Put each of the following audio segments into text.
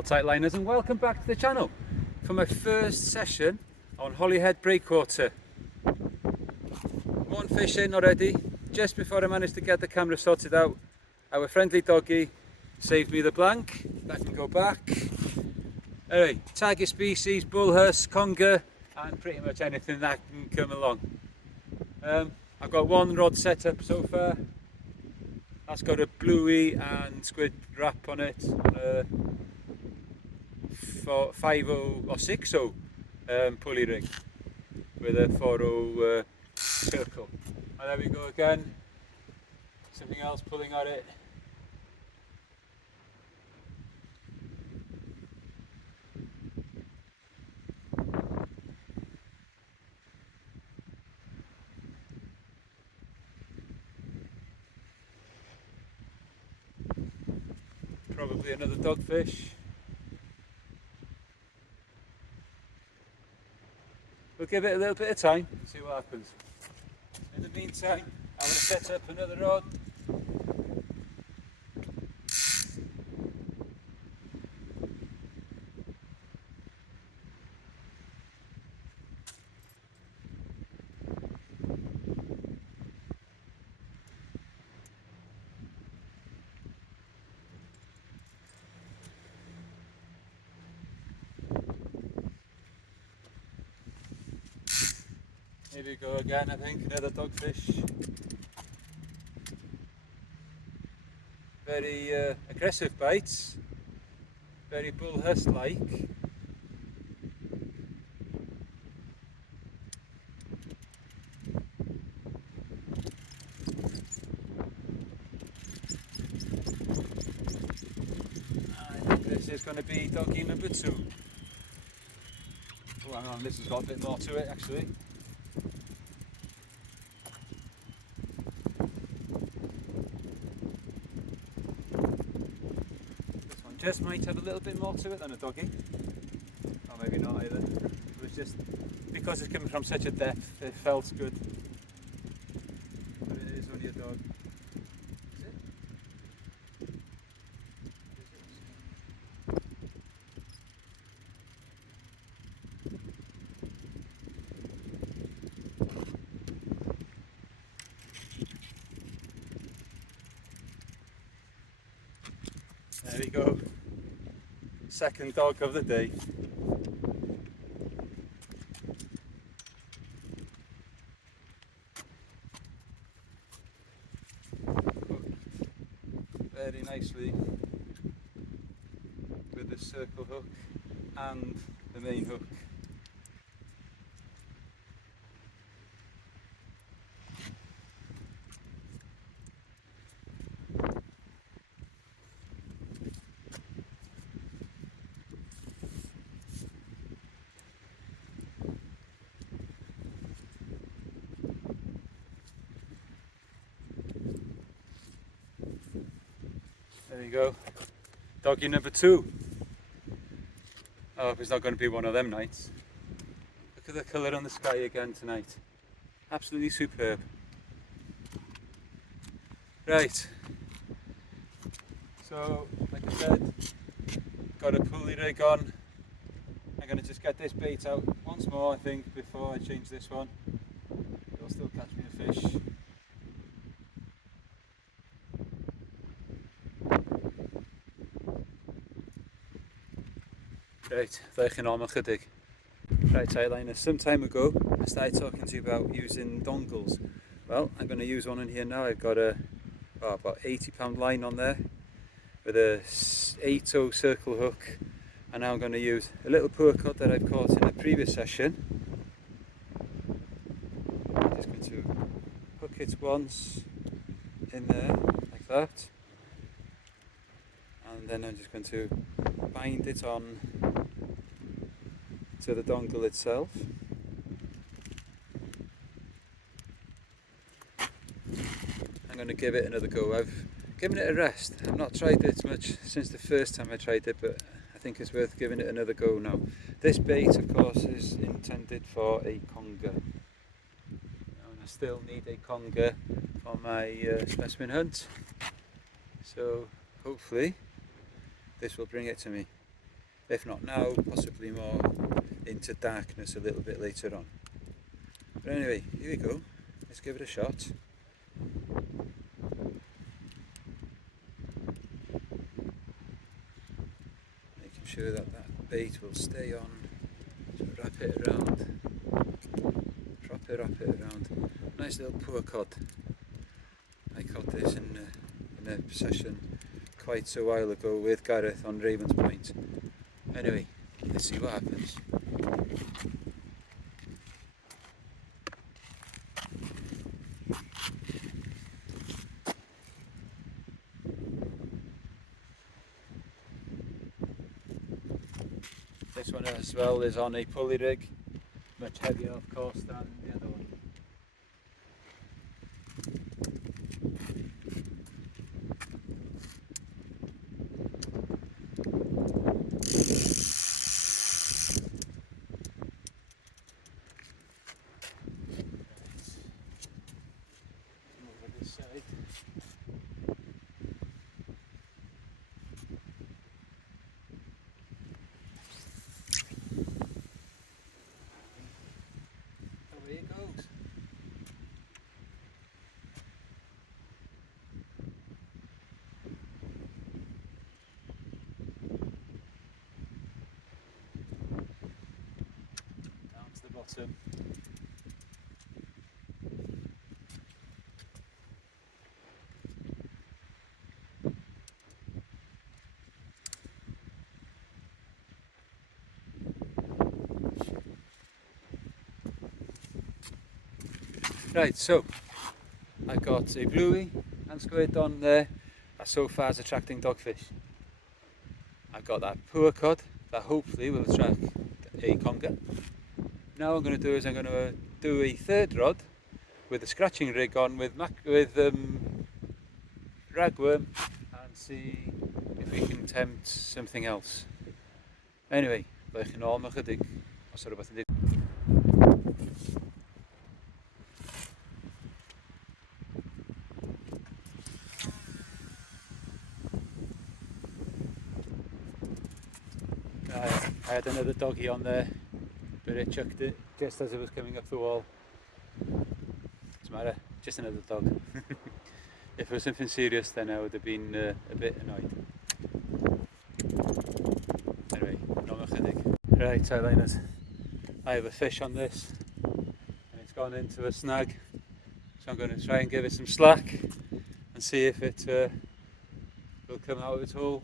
Well, tightliners, and welcome back to the channel for my first session on Holyhead Breakwater. One fish in already. Just before I managed to get the camera sorted out, our friendly doggy saved me the blank. That can go back. Anyway, tiger species, bullhuss, conger, and pretty much anything that can come along. I've got one rod set up so far. That's got a bluey and squid wrap on it, on a 5.0 or 6.0 pulley rig with a 4.0 circle. And there we go again, something else pulling at it. Probably another dogfish. We'll give it a little bit of time and see what happens. In the meantime, I'm going to set up another rod. Here we go again, I think, another dogfish. Very aggressive bites, very bullhuss-like. I think this is going to be doggy number 2. Oh, hang on, this has got a bit more to it actually. Just might have a little bit more to it than a doggy, or maybe not either. It was just because it's coming from such a depth, it felt good. But it is only a dog. Is it? There we go. Second dog of the day. Very nicely with the circle hook and the main hook. There you go, doggy number 2. I hope it's not going to be one of them nights. Look at the colour on the sky again tonight. Absolutely superb. Right, so like I said, got a pulley rig on. I'm going to just get this bait out once more, I think, before I change this one. It'll still catch me a fish. Right, ddechrau'n on chydig. Right, tightliners, some time ago I started talking to you about using dongles. Well, I'm going to use one in here now. I've got about 80-pound line on there with a 8.0 circle hook, and now I'm going to use a little poor cut that I've caught in a previous session. I'm just going to hook it once in there like that, and then I'm just going to bind it on to the dongle itself. I'm going to give it another go. I've given it a rest. I've not tried it much since the first time I tried it, but I think it's worth giving it another go now. This bait, of course, is intended for a conger, and I still need a conger for my specimen hunt, so hopefully this will bring it to me. If not now, possibly more into darkness a little bit later on. But anyway, here we go. Let's give it a shot. Making sure that that bait will stay on. So wrap it around. Wrap it around. Nice little poor cod. I caught this in a session quite a while ago with Gareth on Ravens Point. Anyway, let's see what happens. This one as well is on a pulley rig, much heavier of course than the other one. Over this side. Away it goes. Down to the bottom. Right, so I've got a bluey and squid on there that so far is attracting dogfish. I've got that poor cod that hopefully will attract a conger. Now what I'm going to do is I'm going to do a third rod with a scratching rig on with ragworm and see if we can tempt something else. Anyway, bych yn ôl mewn chydig os yw rhywbeth yn digwydd. I had another doggy on there, but it chucked it just as it was coming up the wall. Doesn't matter, just another dog. If it was something serious, then I would have been a bit annoyed. Anyway, not chydig. Right, eyeliners. I have a fish on this, and it's gone into a snag. So I'm going to try and give it some slack and see if it will come out of its hole.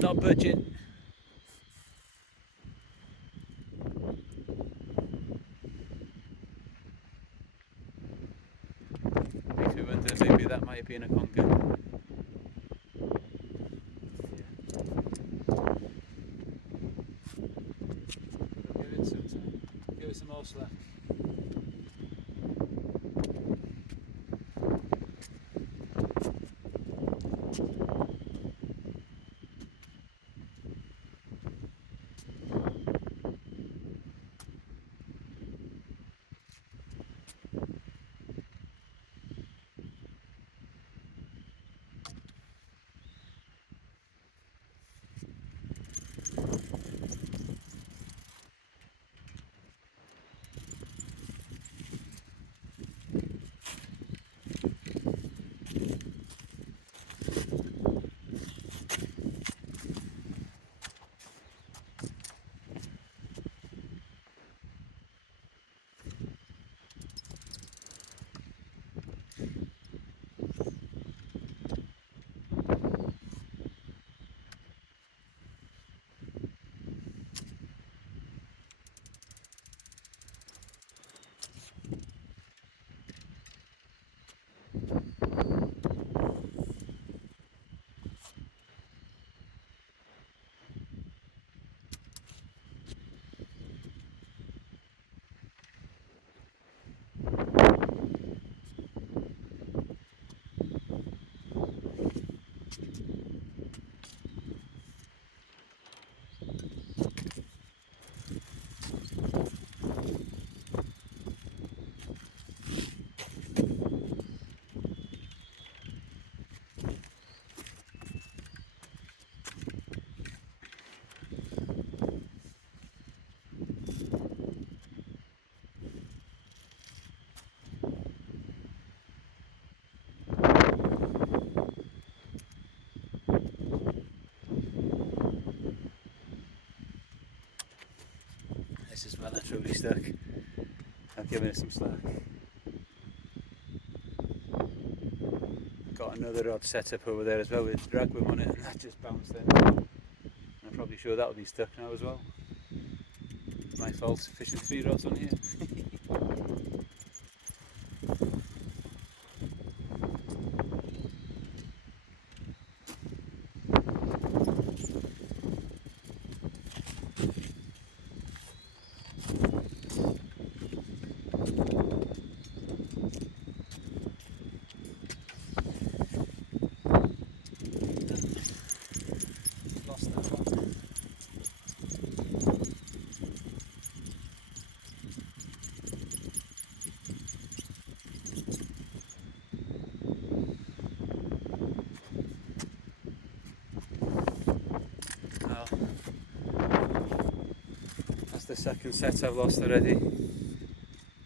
Not budging. Makes me wonder maybe that might have been a conger. Give it some more slack. Well, that's really stuck. I've given it some slack. Got another rod set up over there as well with dragworm on it, and that just bounced in. I'm probably sure that'll be stuck now as well. My fault, fishing 3 rods on here. Lost that one. That's the second set I've lost already.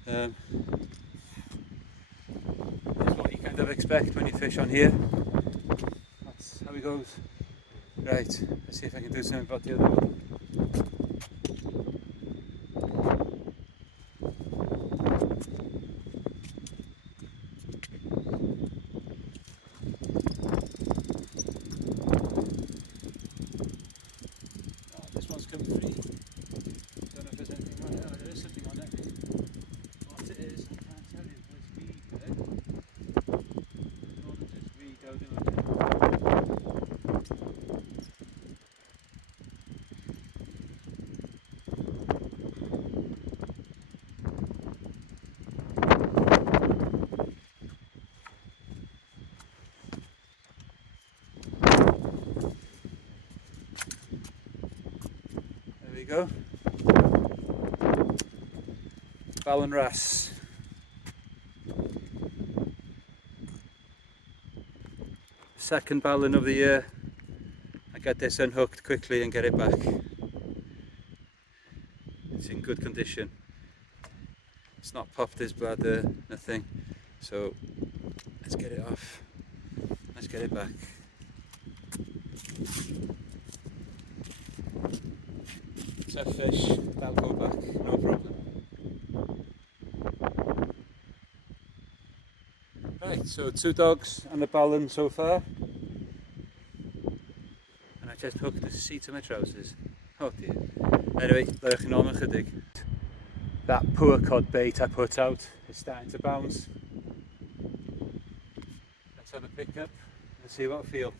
It's what you kind of expect when you fish on here. That's how it goes. Right, let's see if I can do something about the other one. Oh, this one's come free. Don't know if there's anything on it. Oh, there is something on it. What it is, I can't tell you. There's weed there. More than just weed out in it. There we go. Ballan wrasse. Second ballan of the year. I get this unhooked quickly and get it back. It's in good condition. It's not popped his bladder, nothing. So let's get it off. Let's get it back. Tough fish, that'll go back, no problem. Right, so 2 dogs and a ballan so far. And I just hooked the seat of my trousers. Oh dear. Anyway, leuch yn om ychydig. That poor cod bait I put out is starting to bounce. Let's have a pick up and see what I feel.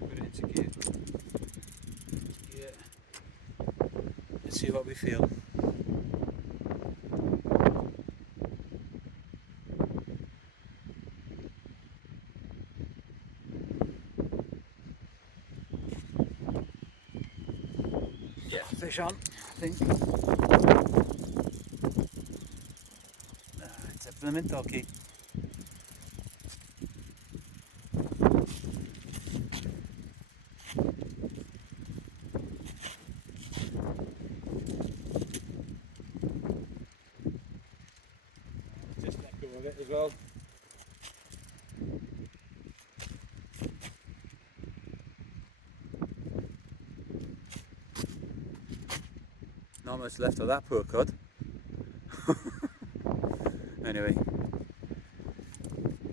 Put it into gear. Let's see what we feel. Yeah, fish on, I think. It's a blooming doggy. Just let go of it as well. Not much left of that poor cod. Anyway,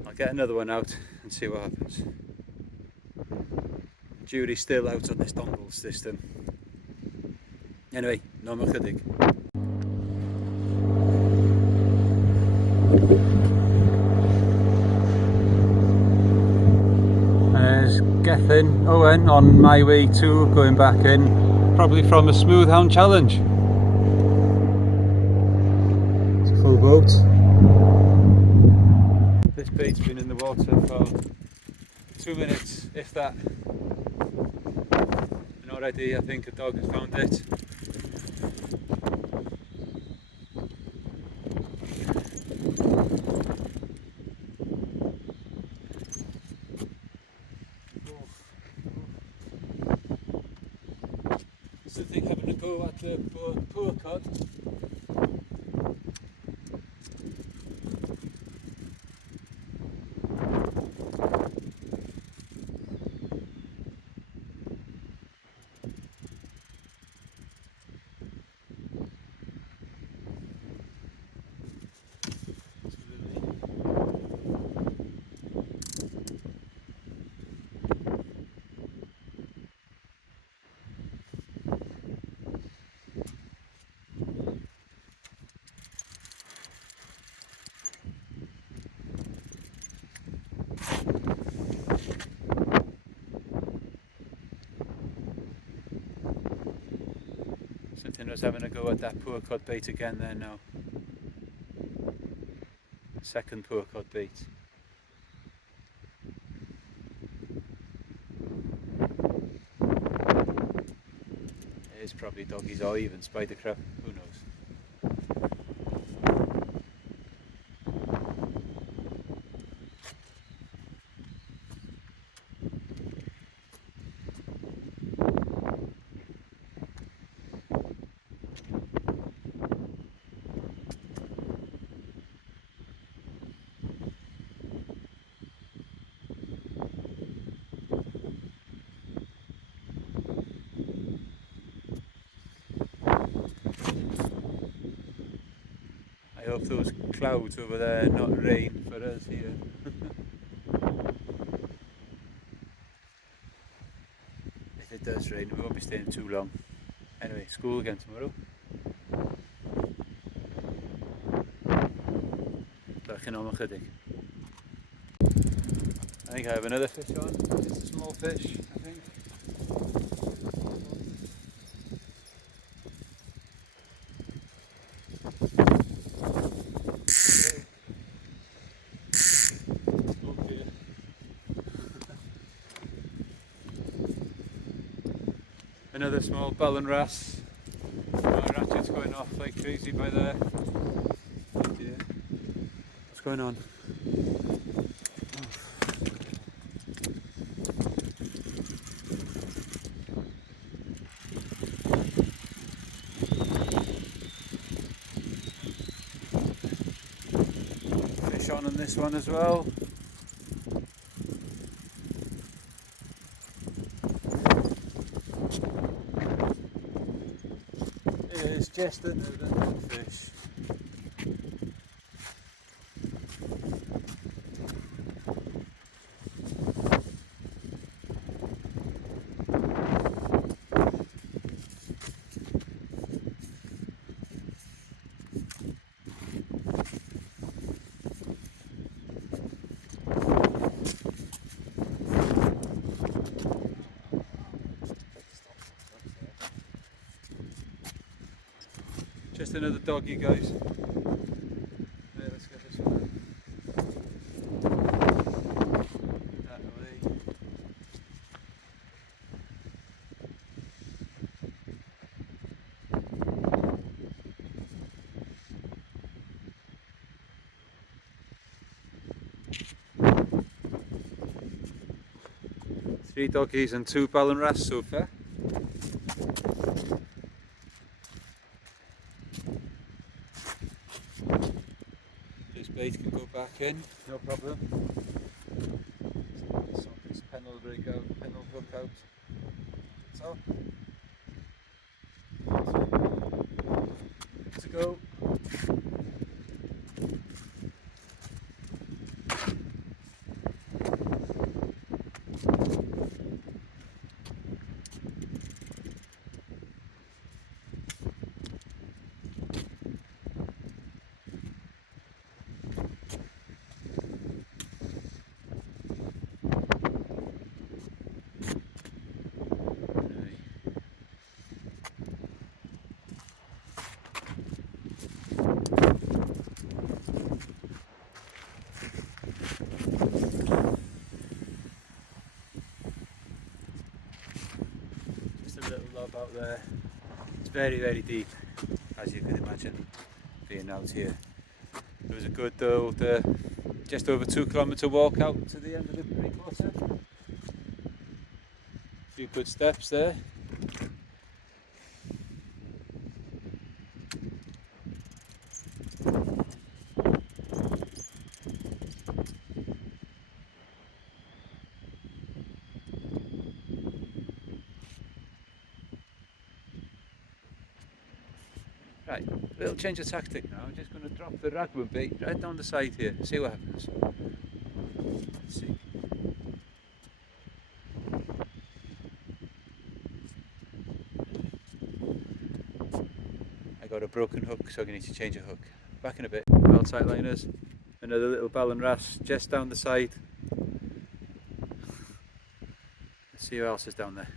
I'll get another one out and see what happens. Jury's still out on this dongle system. Anyway, no more chydig. There's Gethin Owen on my way to going back in, probably from a smooth hound challenge. Full boat. This bait's been in the water for 2 minutes, if that. And already I think a dog has found it. Still think having a go at the poor cod. Something was having a go at that poor cod bait again there now. Second poor cod bait. It is probably doggies or even spider crab, who knows. I hope those clouds over there are not rain for us here. If it does rain, we won't be staying too long. Anyway, school again tomorrow. I think I have another fish on, just a small fish, I think. Okay. Another small ballon wrasse. My ratchet's going off like crazy by there. Oh dear. What's going on? Fish on this one as well. It's just another fish. Just another doggy, guys. Yeah, let's get this one. That away. Three doggies and two ballon wrasse so far. This bait can go back in, no problem. Sort this pennel rig out, pennel hook out. So, let's go. Out there. It's very, very deep, as you can imagine, being out here. It was a good just over 2 kilometre walk out to the end of the breakwater. A few good steps there. Right, a little change of tactic now. I'm just going to drop the ragworm bait right down the side here, see what happens. Let's see. I got a broken hook, so I need to change a hook. Back in a bit. Well, sight liners, another little ballon wrasse just down the side. Let's see who else is down there.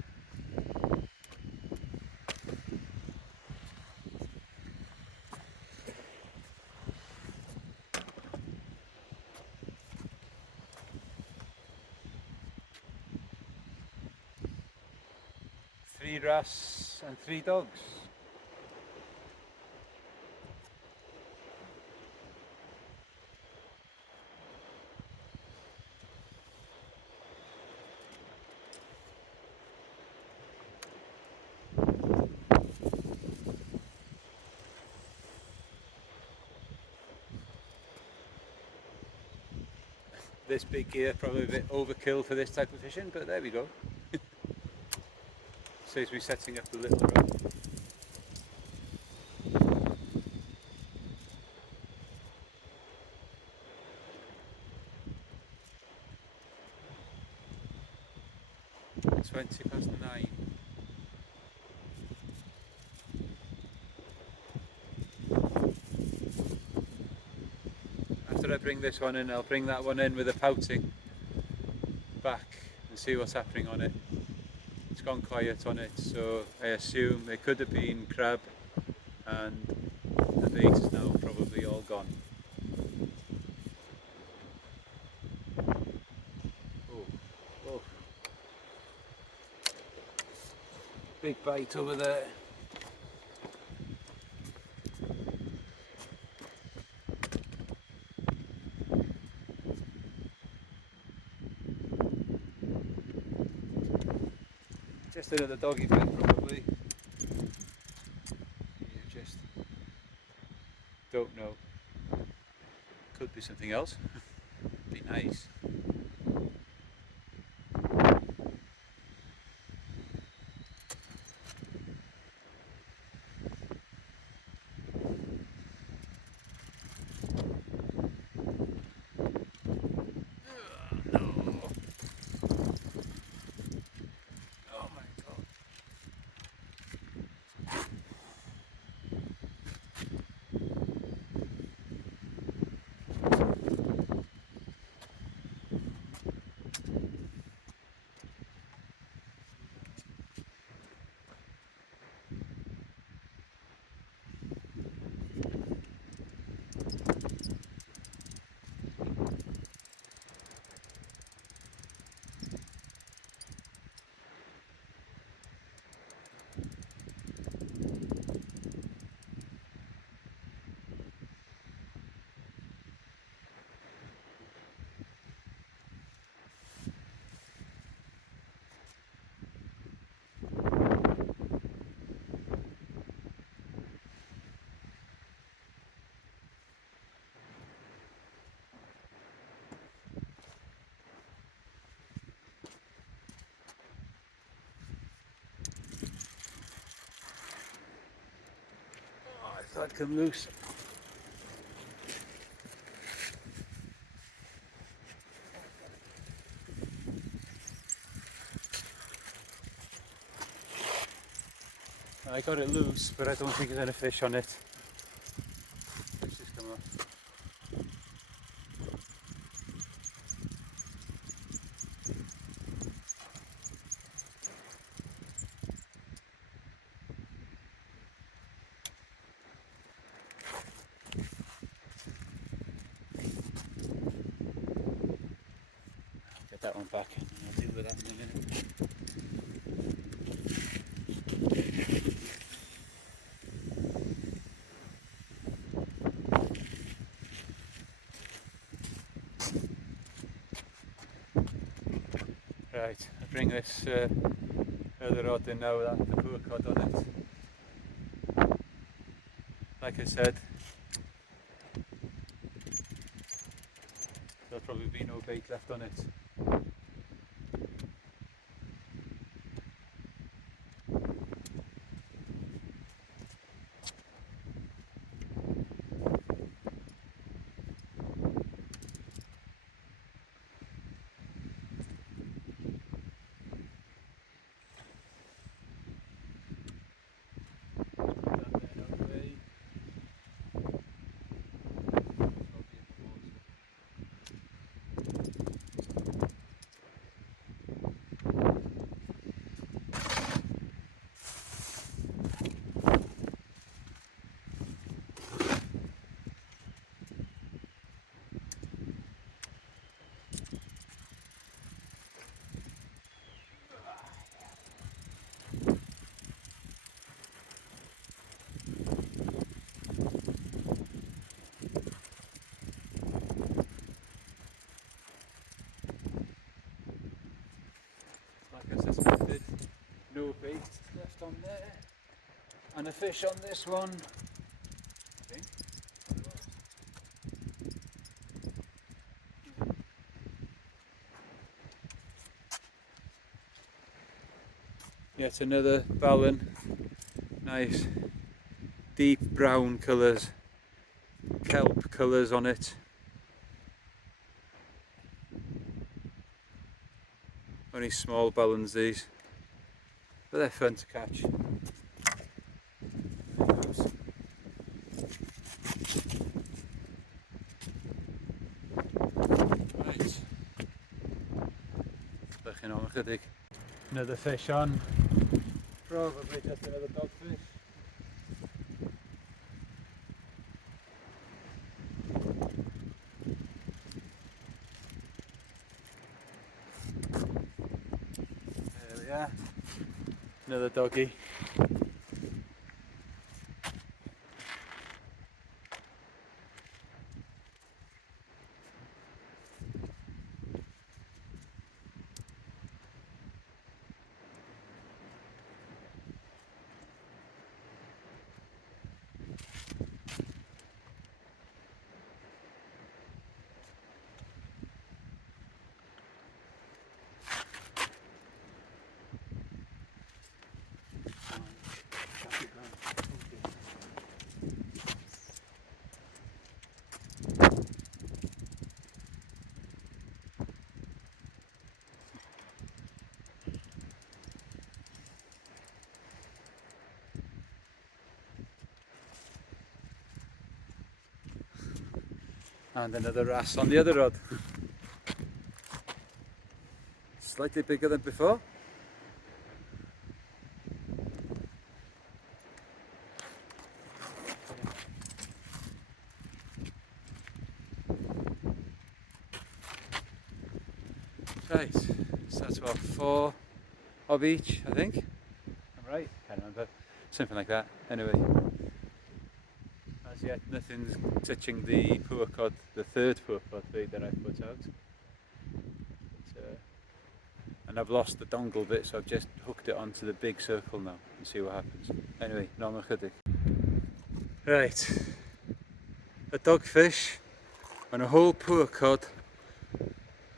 3 wrasse and 3 dogs. This big gear probably a bit overkill for this type of fishing, but there we go. Saves me setting up the little rod. It's 9:20. After I bring this one in, I'll bring that one in with a pouting back and see what's happening on it. It's gone quiet on it, so I assume it could have been crab, and the bait is now probably all gone. Oh, oh. Big bite over there. Just another doggy bite probably. You just don't know. Could be something else. Be nice. I thought I'd come loose. I got it loose, but I don't think there's any fish on it. Let's just come off. Get that one back, and I'll deal with that in a minute. Right, I bring this other rod in now with the poor cod on it. Like I said, there'll probably be no bait left on it. no bait left on there. And a fish on this one, I think. Yet another ballan, nice deep brown colours, kelp colours on it. Only small ballans these, but they're fun to catch. Right, looking on chydig. Another fish on, probably just another dogfish. There we are, another doggy. And another wrasse on the other rod. Slightly bigger than before. Right, so that's about 4 of each, I think. I'm right? Can't remember. Something like that. Anyway, as yet nothing's touching the poor cod, the third poor cod bait that I put out. And I've lost the dongle bit, so I've just hooked it onto the big circle now and see what happens. Anyway, normal chydig. Right, a dogfish on a whole poor cod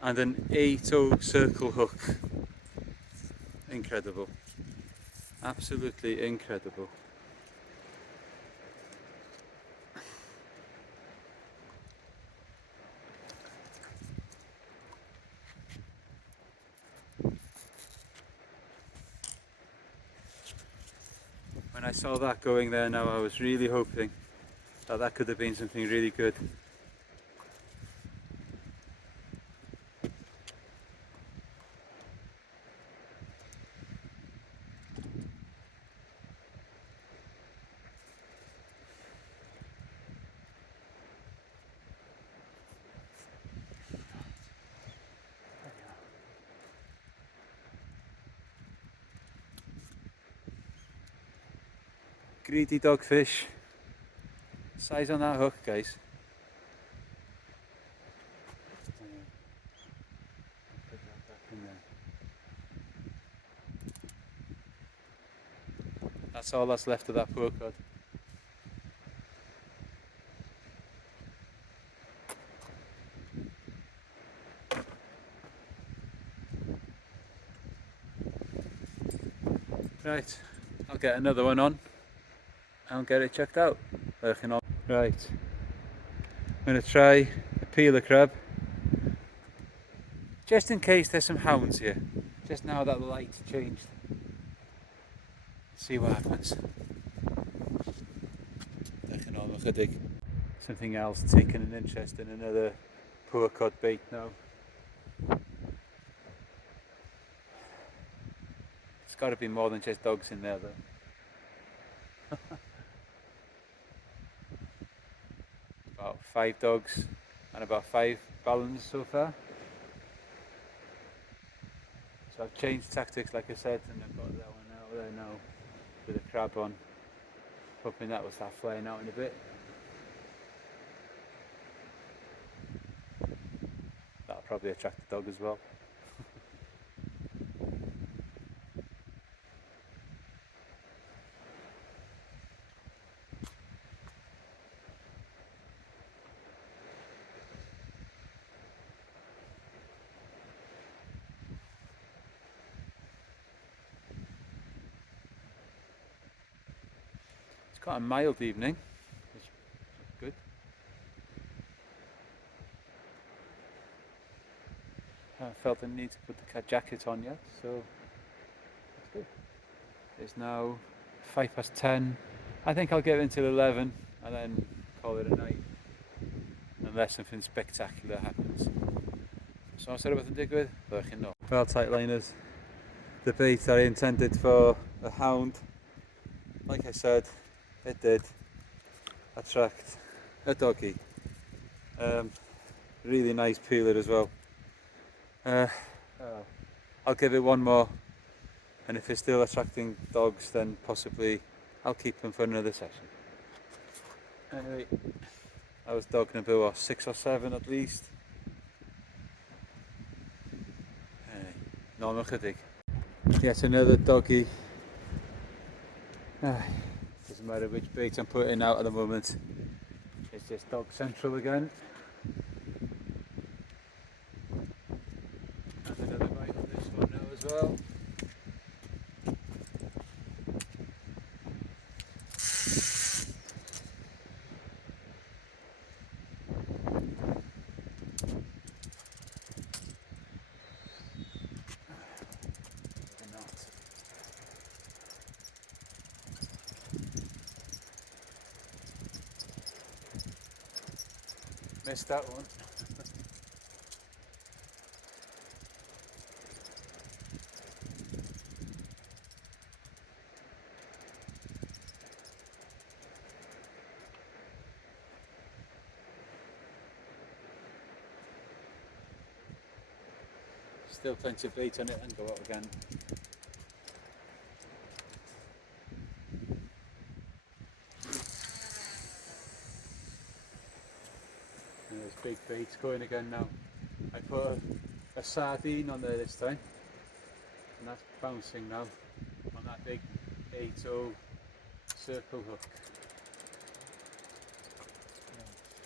and an 8-0 circle hook. Incredible. Absolutely incredible. When I saw that going there now, I was really hoping that that could have been something really good. Greedy dogfish. Size on that hook, guys. Put that back in there. That's all that's left of that poor cod. Right, I'll get another one on and get it checked out. Right, I'm going to try a peeler crab, just in case there's some hounds here, just now that the light's changed. See what happens. Something else taking an interest in another poor cod bait now. It's got to be more than just dogs in there though. About 5 dogs and about 5 ballans so far. So I've changed tactics like I said, and I've got that one out there now with a crab on, hoping that will start flying out in a bit. That'll probably attract the dog as well. got a mild evening, which is good. I haven't felt the need to put the jacket on yet, so that's good. It's now 10:05. I think I'll get until 11 and then call it a night, unless something spectacular happens. So I'm sorry about the digwydd, but you know. Well, tight liners, the bait that I intended for a hound, like I said, it did attract a doggy. Really nice peeler as well. I'll give it one more, and if it's still attracting dogs, then possibly I'll keep them for another session. Anyway, I was dog number what, 6 or 7 at least. Normal chydig. Yet another doggy. Doesn't matter which bait I'm putting out at the moment. It's just dog central again. And another bite on this one now as well. Missed that one. Still plenty of bait on it and go out again. And there's big baits going again now. I put a sardine on there this time, and that's bouncing now on that big 8-0 circle hook.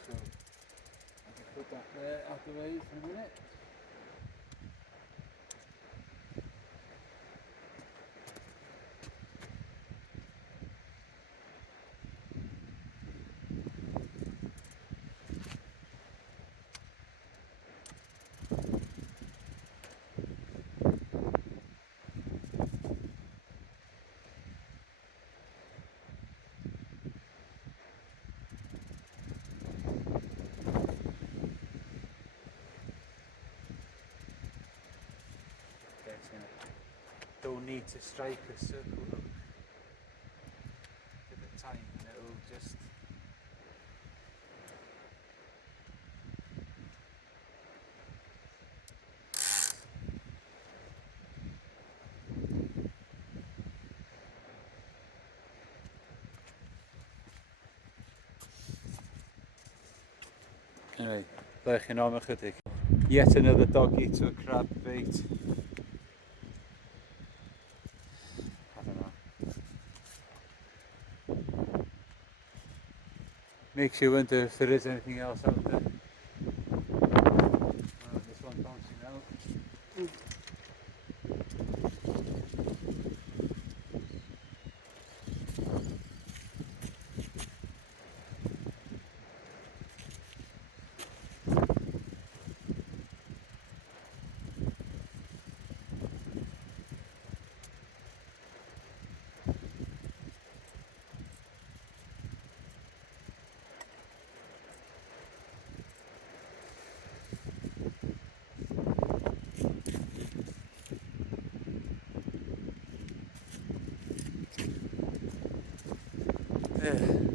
So I can put that there out the way for a minute. Don't need to strike a circle hook at the time, and it'll just anyway, like an armor chydig. Yet another doggy to a crab bait. Makes you wonder if there is anything else out there. This one bouncing out. Ooh.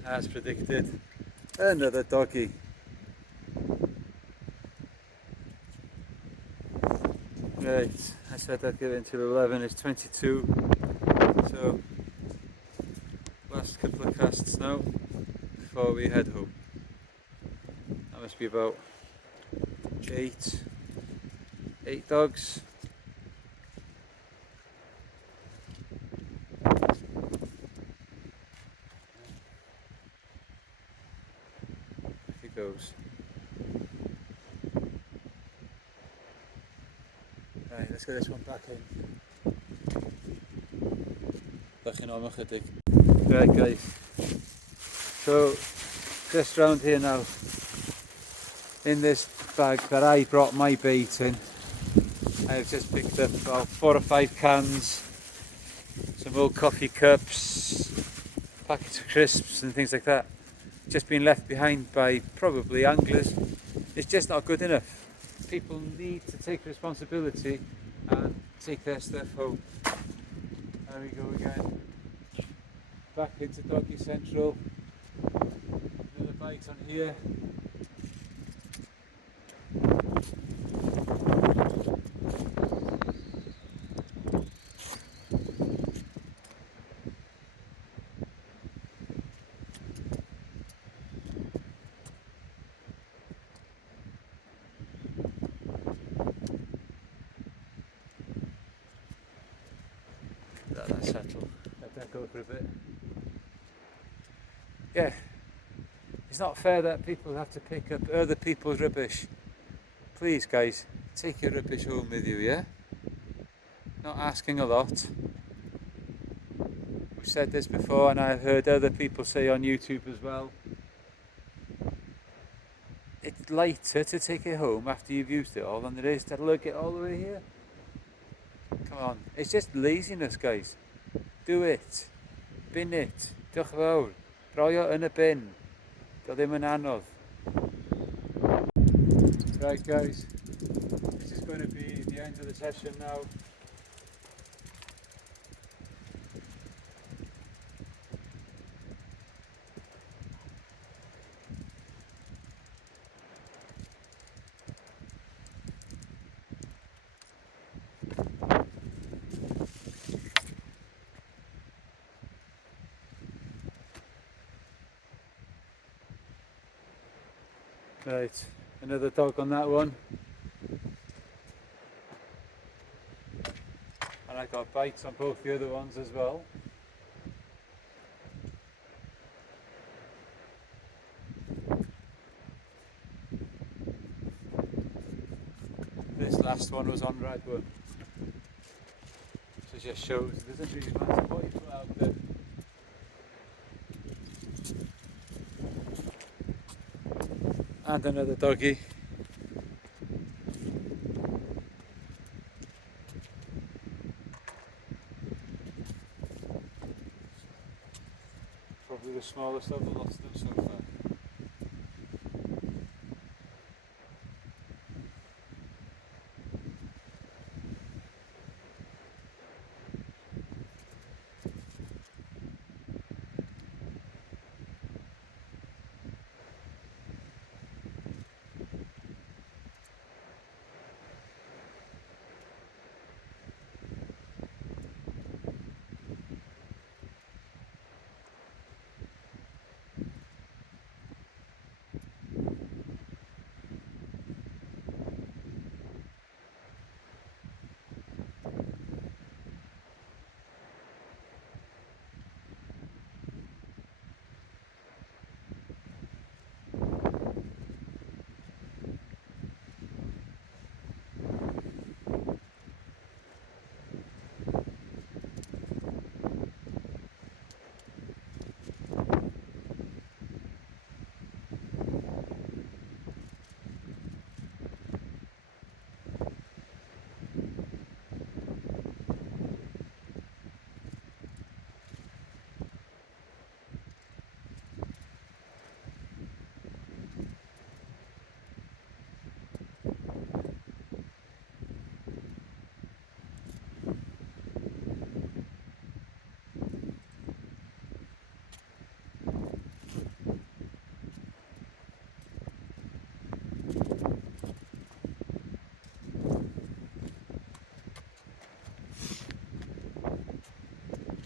As predicted, another doggy. Right, I said I'd give it until 11, it's 22, so last couple of casts now before we head home. That must be about 8 dogs. Goes. Right, let's get this one back in. Back in on my chydig. Right guys, So just round here now, in this bag that I brought my bait in, I've just picked up about 4 or 5 cans, some old coffee cups, packets of crisps and things like that. Just been left behind by probably anglers. It's just not good enough. People need to take responsibility and take their stuff home. There we go again. Back into Doggy Central. Another bite on here. Let that settle. Let that go for a bit. Yeah, it's not fair that people have to pick up other people's rubbish. Please, guys, take your rubbish home with you, yeah? Not asking a lot. We've said this before, and I've heard other people say on YouTube as well. It's lighter to take it home after you've used it all than it is to lug it all the way here. Come on, it's just laziness, guys. Do it. Bin it. Diolch yn fawr. Roi o yn y bin. Dio ddim yn anodd. Right, guys, this is going to be the end of the session now. Right, another dog on that one. And I got bites on both the other ones as well. This last one was on redwood. So it just shows it doesn't really matter what you put out there. And another doggy. Probably the smallest of the lot of them so far.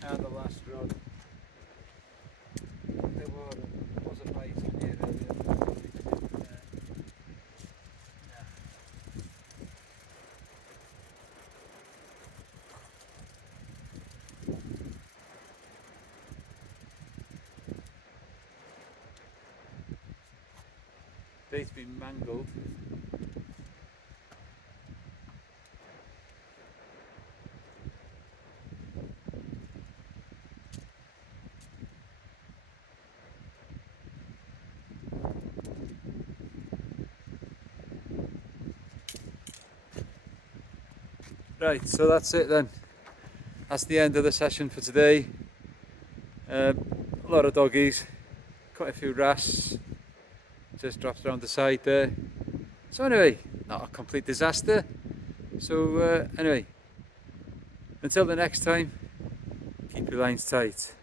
And the last rod. There was a bite on here earlier. Bait's been mangled. Right, so that's it then. That's the end of the session for today. A lot of doggies, quite a few wrasse, just dropped around the side there. So anyway, not a complete disaster. So anyway, until the next time, keep your lines tight.